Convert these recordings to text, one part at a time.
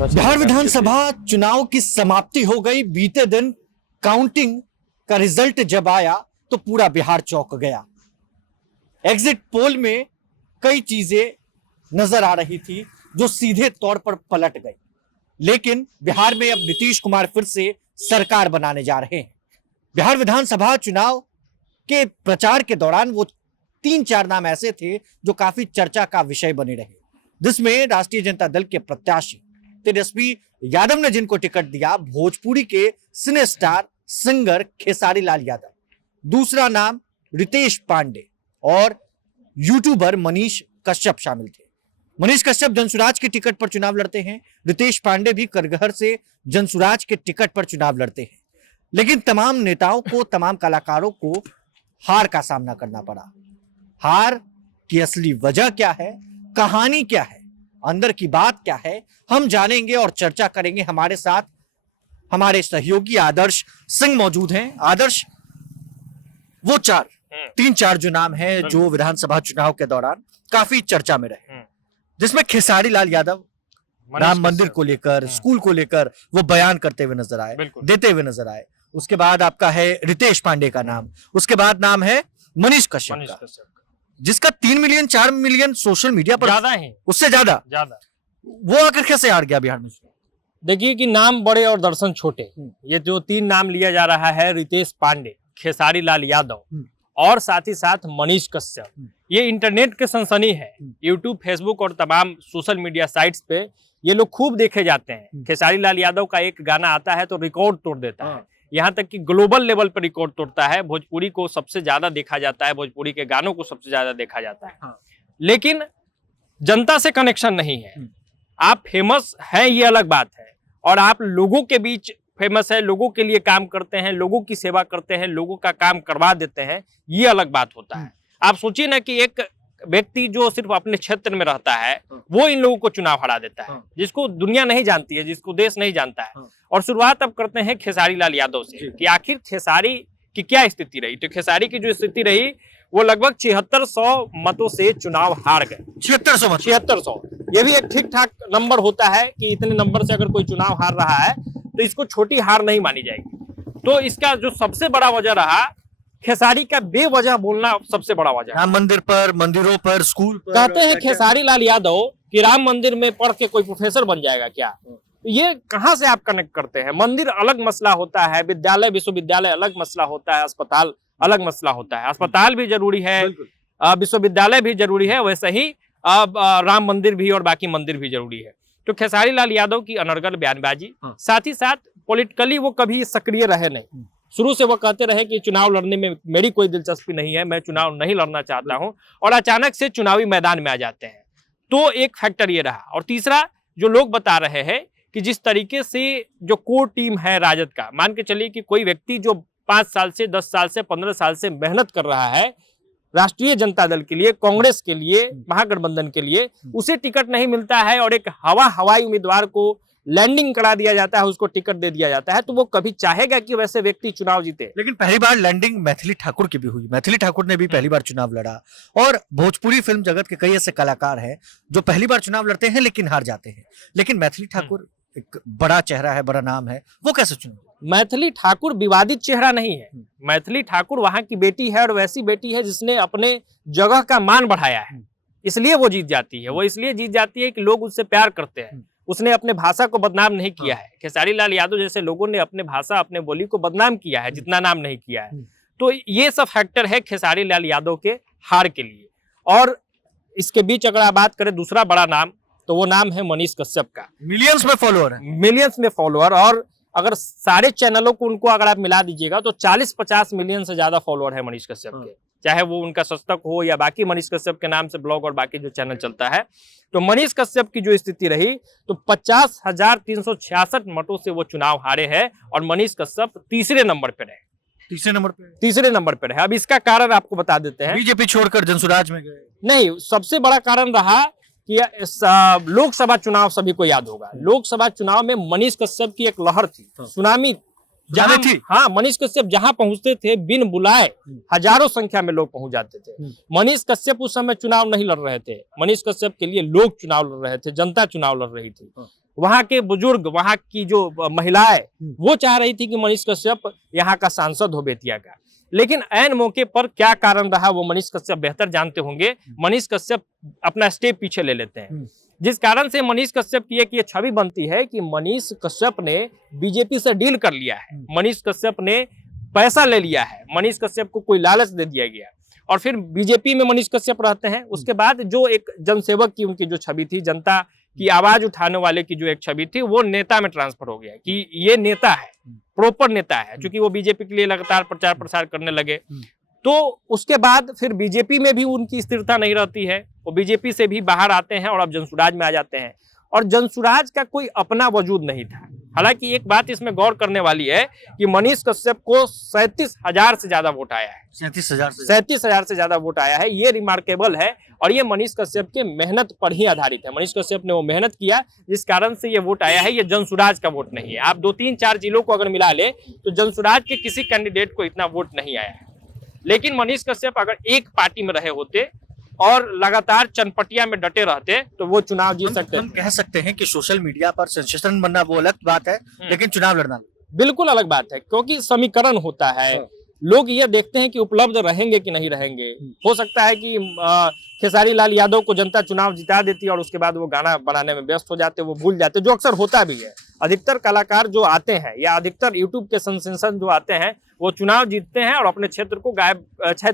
बिहार विधानसभा चुनाव की समाप्ति हो गई। बीते दिन काउंटिंग का रिजल्ट जब आया तो पूरा बिहार चौंक गया। एग्जिट पोल में कई चीजें नजर आ रही थी जो सीधे तौर पर पलट गई, लेकिन बिहार में अब नीतीश कुमार फिर से सरकार बनाने जा रहे हैं। बिहार विधानसभा चुनाव के प्रचार के दौरान वो 3-4 नाम ऐसे थे जो काफी चर्चा का विषय बने रहे, जिसमें राष्ट्रीय जनता दल के प्रत्याशी तेजस्वी यादव ने जिनको टिकट दिया, भोजपुरी के सिने स्टार सिंगर खेसारी लाल यादव, दूसरा नाम रितेश पांडे और यूट्यूबर मनीष कश्यप शामिल थे। मनीष कश्यप जनसुराज के टिकट पर चुनाव लड़ते हैं, रितेश पांडे भी करगहर से जनसुराज के टिकट पर चुनाव लड़ते हैं। लेकिन तमाम नेताओं को, तमाम कलाकारों को हार का सामना करना पड़ा। हार की असली वजह क्या है, कहानी क्या है, अंदर की बात क्या है, हम जानेंगे और चर्चा करेंगे। हमारे साथ हमारे सहयोगी आदर्श सिंह मौजूद हैं। आदर्श, वो 3-4 जो नाम है जो विधानसभा चुनाव के दौरान काफी चर्चा में रहे, जिसमें खेसारी लाल यादव राम मंदिर को लेकर, स्कूल को लेकर वो बयान करते हुए नजर आए, देते हुए नजर आए। उसके बाद आपका है रितेश पांडे का नाम, उसके बाद नाम है मनीष कश्यप का, जिसका 3 मिलियन 4 मिलियन सोशल मीडिया पर ज्यादा है, उससे ज्यादा वो आखिर कैसे हार गया बिहार में? देखिए कि नाम बड़े और दर्शन छोटे। ये जो 3 नाम लिया जा रहा है, रितेश पांडे, खेसारी लाल यादव और साथ ही साथ मनीष कश्यप, ये इंटरनेट के सनसनी है। यूट्यूब, फेसबुक और तमाम सोशल मीडिया साइट्स पे ये लोग खूब देखे जाते हैं। खेसारी लाल यादव का एक गाना आता है तो रिकॉर्ड तोड़ देता है, यहाँ तक कि ग्लोबल लेवल पर रिकॉर्ड तोड़ता है। भोजपुरी को सबसे ज्यादा देखा जाता है, भोजपुरी के गानों को सबसे ज्यादा देखा जाता है। लेकिन जनता से कनेक्शन नहीं है। आप फेमस हैं ये अलग बात है, और आप लोगों के बीच फेमस है, लोगों के लिए काम करते हैं, लोगों की सेवा करते हैं, लोगों का काम करवा देते हैं, ये अलग बात होता है। आप सोचिए ना कि एक व्यक्ति जो सिर्फ अपने क्षेत्र में रहता है वो इन लोगों को चुनाव हरा देता है, जिसको दुनिया नहीं जानती है, जिसको देश नहीं जानता है। और शुरुआत अब करते हैं खेसारी लाल यादव से कि आखिर खेसारी की क्या स्थिति रही। तो खेसारी की जो स्थिति रही वो लगभग 7600 मतों से चुनाव हार गए। 7600 ये भी एक ठीक ठाक नंबर होता है कि इतने नंबर से अगर कोई चुनाव हार रहा है तो इसको छोटी हार नहीं मानी जाएगी। तो इसका जो सबसे बड़ा वजह रहा, खेसारी का बेवजह बोलना सबसे बड़ा वजह। राम मंदिर पर, मंदिरों पर, स्कूल पर कहते हैं खेसारी लाल यादव कि राम मंदिर में पढ़ के कोई प्रोफेसर बन जाएगा क्या? ये कहां से आप कनेक्ट करते हैं? मंदिर अलग मसला होता है, विद्यालय विश्वविद्यालय अलग मसला होता है, अस्पताल अलग मसला होता है। अस्पताल भी जरूरी है, विश्वविद्यालय भी जरूरी है, वैसे ही राम मंदिर भी और बाकी मंदिर भी जरूरी है। तो खेसारी लाल यादव की अनर्गल बयानबाजी, साथ ही साथ पॉलिटिकली वो कभी सक्रिय रहे नहीं। शुरू से वो कहते रहे कि चुनाव लड़ने में मेरी कोई दिलचस्पी नहीं है, मैं चुनाव नहीं लड़ना चाहता हूं, और अचानक से चुनावी मैदान में आ जाते हैं। तो एक फैक्टर ये रहा। और तीसरा जो लोग बता रहे हैं कि जिस तरीके से जो कोर टीम है राजद का, मान के चलिए कि कोई व्यक्ति जो 5 साल से, 10 साल से, 15 साल से मेहनत कर रहा है राष्ट्रीय जनता दल के लिए, कांग्रेस के लिए, महागठबंधन के लिए, उसे टिकट नहीं मिलता है और एक हवाई उम्मीदवार को लैंडिंग करा दिया जाता है, उसको टिकट दे दिया जाता है, तो वो कभी चाहेगा कि वैसे व्यक्ति चुनाव जीते? लेकिन पहली बार लैंडिंग मैथिली ठाकुर की भी हुई। मैथिली ठाकुर ने भी पहली बार चुनाव लड़ा, और भोजपुरी फिल्म जगत के कई ऐसे कलाकार हैं जो पहली बार चुनाव लड़ते हैं लेकिन हार जाते हैं। लेकिन मैथिली ठाकुर एक बड़ा चेहरा है, बड़ा नाम है, वो कैसे चुने? मैथिली ठाकुर विवादित चेहरा नहीं है। मैथिली ठाकुर वहां की बेटी है, और वैसी बेटी है जिसने अपने जगह का मान बढ़ाया है, इसलिए वो जीत जाती है। वो इसलिए जीत जाती है कि लोग उससे प्यार करते हैं। उसने अपने भाषा को बदनाम नहीं किया है। खेसारी लाल यादव जैसे लोगों ने अपने भाषा, अपने बोली को बदनाम किया है, जितना नाम नहीं किया है। तो ये सब फैक्टर है खेसारी लाल यादव के हार के लिए। और इसके बीच अगर आप बात करें दूसरा बड़ा नाम, तो वो नाम है मनीष कश्यप का। मिलियंस में फॉलोअर है, मिलियंस में फॉलोअर, और अगर सारे चैनलों को उनको अगर आप मिला दीजिएगा तो 40-50 मिलियन से ज्यादा फॉलोअर है मनीष कश्यप के, चाहे वो उनका सस्तक हो या बाकी मनीष कश्यप के नाम से ब्लॉग और बाकी जो चैनल चलता है। तो मनीष कश्यप की जो स्थिति रही, तो 50,366 मतों से वो चुनाव हारे हैं, और मनीष कश्यप तीसरे नंबर पर है। तीसरे नंबर पर है। अब इसका कारण आपको बता देते हैं। बीजेपी छोड़कर जनसुराज में गए? नहीं, सबसे बड़ा कारण रहा कि लोकसभा चुनाव सभी को याद होगा। लोकसभा चुनाव में मनीष कश्यप की एक लहर थी, सुनामी जहां थी। हाँ, मनीष कश्यप जहां पहुंचते थे बिन बुलाए हजारों संख्या में लोग पहुंच जाते थे। मनीष कश्यप उस समय चुनाव नहीं लड़ रहे थे, मनीष कश्यप के लिए लोग चुनाव लड़ रहे थे, जनता चुनाव लड़ रही थी। वहां के बुजुर्ग, वहां की जो महिलाएं, वो चाह रही थी कि मनीष कश्यप यहाँ का सांसद हो बेतिया का। लेकिन ऐन मौके पर क्या कारण रहा वो मनीष कश्यप बेहतर जानते होंगे। मनीष कश्यप अपना स्टेप पीछे ले लेते हैं, जिस कारण से मनीष कश्यप की एक ये छवि बनती है कि मनीष कश्यप ने बीजेपी से डील कर लिया है, मनीष कश्यप ने पैसा ले लिया है, मनीष कश्यप को कोई लालच दे दिया गया और फिर बीजेपी में मनीष कश्यप रहते हैं। उसके बाद जो एक जनसेवक की उनकी जो छवि थी, जनता की आवाज उठाने वाले की जो एक छवि थी, वो नेता में ट्रांसफर हो गया कि ये नेता है, प्रॉपर नेता है, क्योंकि वो बीजेपी के लिए लगातार प्रचार प्रसार करने लगे। तो उसके बाद फिर बीजेपी में भी उनकी स्थिरता नहीं रहती है, वो बीजेपी से भी बाहर आते हैं और अब जनसुराज में आ जाते हैं। और जनसुराज का कोई अपना वजूद नहीं था। हालांकि एक बात इसमें गौर करने वाली है कि मनीष कश्यप को 37,000 से ज्यादा वोट आया है, 37,000 से ज्यादा वोट आया है। ये रिमार्केबल है और ये मनीष कश्यप के मेहनत पर ही आधारित है। मनीष कश्यप ने वो मेहनत किया जिस कारण से ये वोट आया है, ये जनसुराज का वोट नहीं है। आप 2-3-4 जिलों को अगर मिला ले तो जनसुराज के किसी कैंडिडेट को इतना वोट नहीं आया है। लेकिन मनीष कश्यप अगर एक पार्टी में रहे होते और लगातार चनपटिया में डटे रहते तो वो चुनाव जीत सकते। हम कह सकते हैं कि सोशल मीडिया पर सेंसेशन बनना वो अलग बात है, लेकिन चुनाव लड़ना बिल्कुल अलग बात है, क्योंकि समीकरण होता है। लोग ये देखते हैं कि उपलब्ध रहेंगे कि नहीं रहेंगे। हो सकता है कि खेसारी लाल यादव को जनता चुनाव जिता देती और उसके बाद वो गाना बनाने में व्यस्त हो जाते, वो भूल जाते, जो अक्सर होता भी है। अधिकतर कलाकार जो आते हैं या अधिकतर यूट्यूब के सेंसेशन जो आते हैं वो चुनाव जीतते हैं और अपने क्षेत्र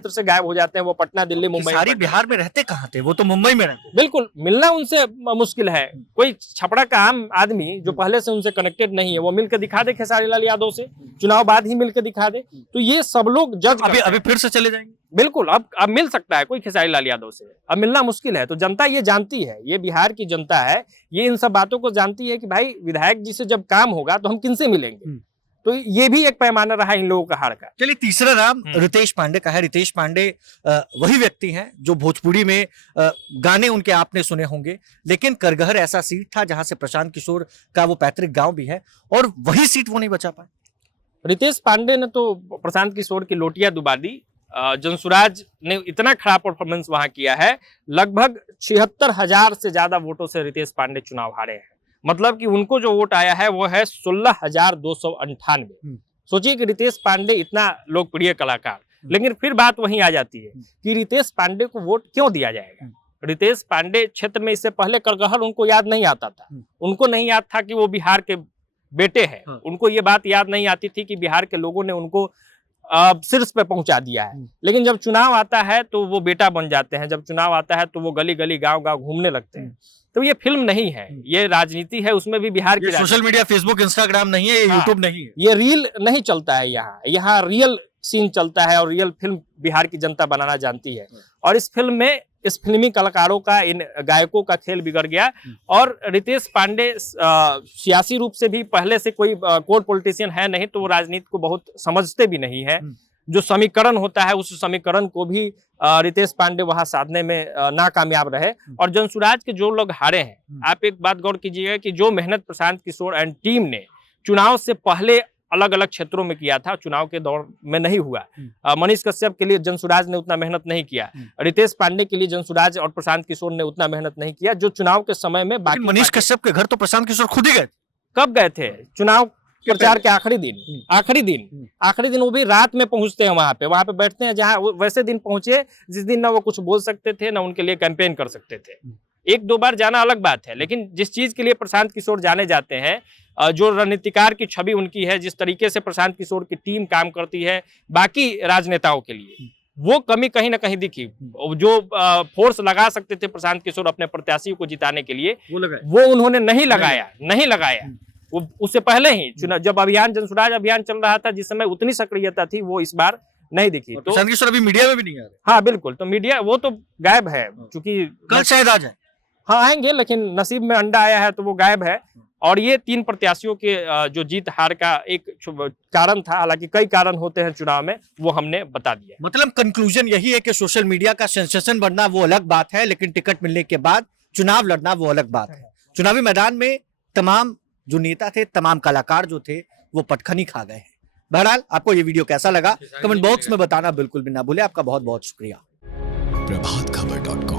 से गायब हो जाते हैं। वो पटना, दिल्ली, मुंबई, सारी बिहार में रहते कहाँ थे, वो तो मुंबई में रहते। बिल्कुल, मिलना उनसे मुश्किल है। कोई छपड़ा का आम आदमी जो पहले से उनसे कनेक्टेड नहीं है, वो मिलकर दिखा दे खेसारी लाल यादव से, चुनाव बाद ही मिलकर दिखा दे, तो ये सब लोग जज अभी फिर से चले जाएंगे। बिल्कुल, अब मिल सकता है कोई खेसारी लाल यादव से, अब मिलना मुश्किल है। तो जनता ये जानती है, ये बिहार की जनता है, ये इन सब बातों को जानती है कि भाई विधायक जी से जब काम होगा तो हम किनसे मिलेंगे। तो ये भी एक पैमाना रहा इन लोगों का हार का। चलिए, तीसरा नाम रितेश पांडे का है। रितेश पांडे वही व्यक्ति हैं जो भोजपुरी में गाने उनके आपने सुने होंगे, लेकिन करगहर ऐसा सीट था जहां से प्रशांत किशोर का वो पैतृक गांव भी है और वही सीट वो नहीं बचा पाए। रितेश पांडे ने तो प्रशांत किशोर की लोटियां डुबा दी। जनसुराज ने इतना खराब परफॉर्मेंस वहां किया है, लगभग 76,000 से ज्यादा वोटों से रितेश पांडे चुनाव हारे हैं। मतलब कि उनको जो वोट आया है वो है 16,298। सोचिए कि रितेश पांडे इतना लोकप्रिय कलाकार, लेकिन फिर बात वहीं आ जाती है कि रितेश पांडे को वोट क्यों दिया जाएगा। रितेश पांडे क्षेत्र में इससे पहले करगहर उनको याद नहीं आता था, उनको नहीं याद था कि वो बिहार के बेटे हैं, उनको ये बात याद नहीं आती थी कि बिहार के लोगों ने उनको शीर्ष पे पहुंचा दिया है। लेकिन जब चुनाव आता है तो वो बेटा बन जाते हैं, जब चुनाव आता है तो वो गली गली गांव गांव घूमने लगते हैं। तो ये फिल्म नहीं है, ये राजनीति है, उसमें भी बिहार की सोशल मीडिया, फेसबुक, इंस्टाग्राम नहीं है, ये यूट्यूब नहीं है, ये रील नहीं चलता है। यहाँ रियल सीन चलता है और रियल फिल्म बिहार की जनता बनाना जानती है। और इस फिल्म में इस फिल्मी कलाकारों का, इन गायकों का खेल बिगड़ गया। और रितेश पांडे सियासी रूप से भी पहले से कोई कोर पॉलिटिशियन है नहीं, तो वो राजनीति को बहुत समझते भी नहीं है। जो समीकरण होता है उस समीकरण को भी रितेश पांडे वहां साधने में नाकामयाब रहे। और जनसुराज के जो लोग हारे हैं, आप एक बात गौर कीजिएगा कि जो मेहनत प्रशांत किशोर एंड टीम ने चुनाव से पहले अलग अलग क्षेत्रों में किया था, चुनाव के दौर में नहीं हुआ। मनीष कश्यप के लिए जनसुराज ने उतना मेहनत नहीं किया, रितेश पांडे के लिए जनसुराज और प्रशांत किशोर ने उतना मेहनत नहीं किया जो चुनाव के समय में। बाकी मनीष कश्यप के घर तो प्रशांत किशोर खुद ही गए। कब गए थे? चुनाव प्रचार के आखिरी दिन वो भी रात में पहुंचते हैं वहां पे बैठते हैं, जहां वैसे दिन पहुंचे जिस दिन ना वो कुछ बोल सकते थे ना उनके लिए कैंपेन कर सकते थे। 1-2 बार जाना अलग बात है, लेकिन जिस चीज के लिए प्रशांत किशोर जाने जाते हैं, जो रणनीतिकार की छवि उनकी है, जिस तरीके से प्रशांत किशोर की टीम काम करती है बाकी राजनेताओं के लिए, वो कमी कहीं ना कहीं दिखी। जो फोर्स लगा सकते थे प्रशांत किशोर अपने प्रत्याशियों को जिताने के लिए, वो उन्होंने नहीं लगाया। वो उससे पहले ही चुनाव, जब जनसुराज अभियान चल रहा था, जिस समय उतनी सक्रियता थी, वो इस बार नहीं दिखी। तो प्रशांत किशोर अभी मीडिया में भी नहीं आ रहे। हाँ बिल्कुल, तो मीडिया वो तो गायब है, क्योंकि कल शायद आ जाए। हाँ आएंगे, लेकिन नसीब में अंडा आया है तो वो गायब है। और ये 3 प्रत्याशियों के जो जीत हार का एक कारण था, हालांकि कई कारण होते हैं चुनाव में, वो हमने बता दिया। मतलब कंक्लूजन यही है कि सोशल मीडिया का सेंसेशन बनना वो अलग बात है, लेकिन टिकट मिलने के बाद चुनाव लड़ना वो अलग बात है। चुनावी मैदान में तमाम जो नेता थे, तमाम कलाकार जो थे, वो पटखनी खा गए हैं। बहरहाल, आपको ये वीडियो कैसा लगा कमेंट बॉक्स में बताना बिल्कुल भी ना भूले। आपका बहुत बहुत शुक्रिया। प्रभातखबर.com